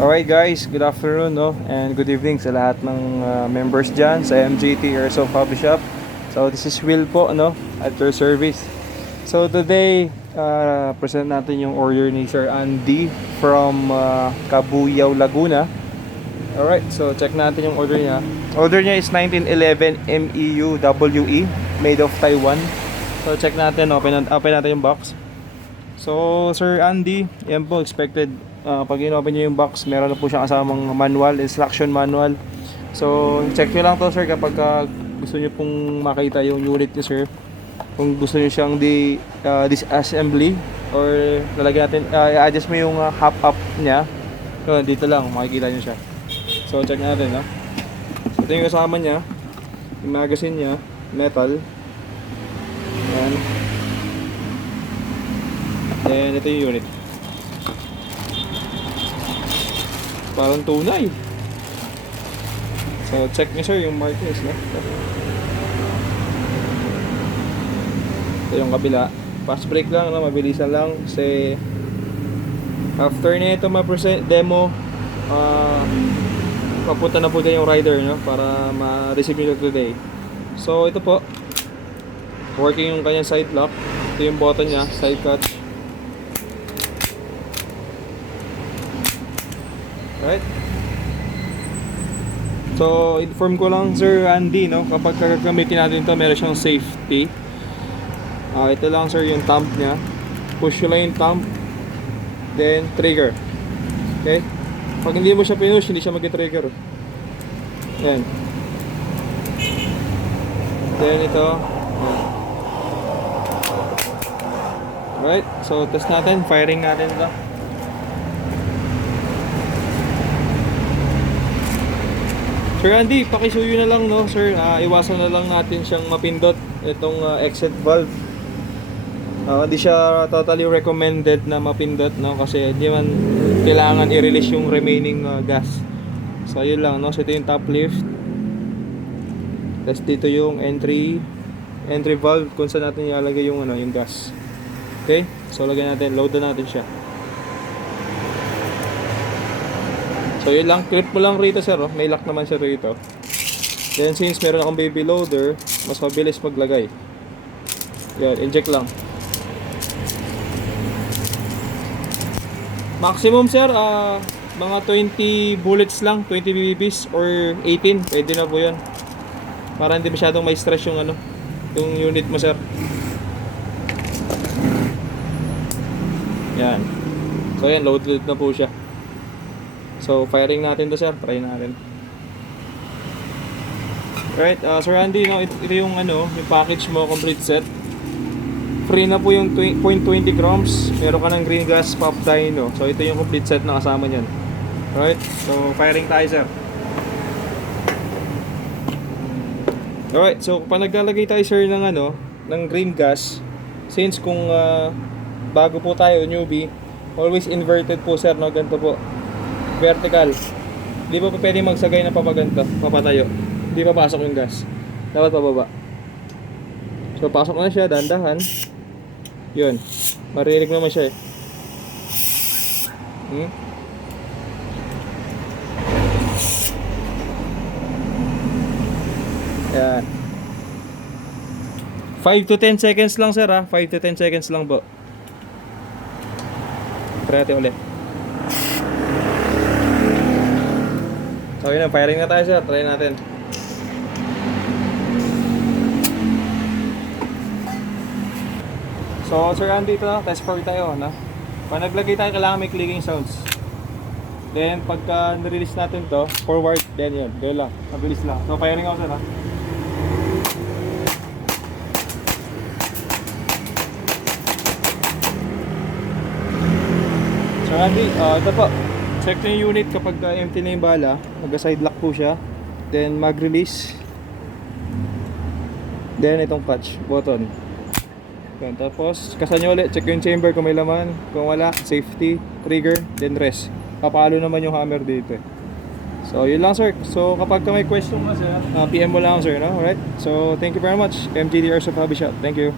Alright guys, good afternoon no? And good evening sa lahat ng members dyan sa MJT Airsoft Hobby Shop. So this is Will po no? At your service. So today, present natin yung order ni Sir Andy from Cabuyao, Laguna. Alright, so check natin yung order niya. Order niya is 1911 MEU WE, made of Taiwan. So check natin, open natin yung box. So Sir Andy, yan po expected. Pag in-open nyo yung box, meron na po siyang kasamang manual, instruction manual. So check nyo lang to sir kapag gusto nyo pong makita yung unit nyo sir. Kung gusto nyo siyang disassembly or lalagyan natin, i-adjust mo yung hop up nya. So dito lang makikita nyo siya. So check natin no? So ito yung kasama nya, yung magazine nya, metal. Yan. Then ito yung unit. Parang tunay. So check nyo sir yung markings no? Ito yung kabila. Fast break lang no? Mabilisan lang kasi after nito ma-present demo, papunta na po dyan yung rider no? Para ma-receive nyo today. So ito po, working yung kanyang side lock. Ito yung button nya, side catch. Right? So, inform ko lang Sir Andy, no? Kapag gagamitin natin ito, meron siyang safety. Ito lang sir yung thumb niya. Push nyo lang yung thumb. Then, trigger. Okay? Pag hindi mo siya pinush, hindi siya mag-trigger. Yan. Then, ito. Right? So, test natin. Firing natin ito. Sir Andy, pakisuyo na lang no, sir. Iwasan na lang natin siyang mapindot itong exit valve. Hindi siya totally recommended na mapindot no kasi hindi man kailangan i-release yung remaining gas. So yun lang no. So ito yung top lift. Tapos dito yung entry valve kung saan natin ilalagay yung yung gas. Okay? So lagyan natin, load na natin siya. So yun lang, clip mo lang rito sir, oh. May lock naman siya rito. Then since meron akong baby loader, mas mabilis maglagay. Yan, inject lang. Maximum sir, mga 20 bullets lang, 20 BBs or 18, pwede na po yan. Para hindi masyadong may stress yung yung unit mo sir. Yan. So yan, load na po siya. So firing natin to sir, try natin. Alright, Sir Andy, no, ito yung yung package mo, complete set. Free na po yung 0.20 grams. Meron ka ng green gas pop dyno. So ito yung complete set na kasama niyan. Alright, so firing tayo sir. Alright, so pag naglalagay tayo sir ng ng green gas, since kung bago po tayo, newbie, always inverted po sir, no, ganito po. Vertical. Hindi pa pwede magsagay na papaganto, papatayo. Hindi pa pasok yung gas. Dapat pababa. So pasok na siya, dahan-dahan. Yun. Marinig naman siya eh. Yan. 5 to 10 seconds lang sir ha. 5 to 10 seconds lang po. Try natin ulit. So yun na, firing na tayo sir, try natin. So Sir Andy, ito test for tayo no? Pag naglagay tayo, kailangan may clicking sounds. Then pagka nirelease natin to, forward, then yun, gano'n lang, mabilis lang. So firing ako sir ha. Sir Andy, ito po, check nyo yung unit kapag empty na yung bala. Mag-side lock po siya. Then mag-release. Then itong catch button. Yan, tapos kasan nyo ulit. Check yung chamber kung may laman. Kung wala, safety, trigger, then rest. Papalo naman yung hammer dito. So yun lang sir. So kapag may question mo sir, PM mo lang sir no? Alright. So thank you very much, MJT Airsoft Hobby Shop. Thank you.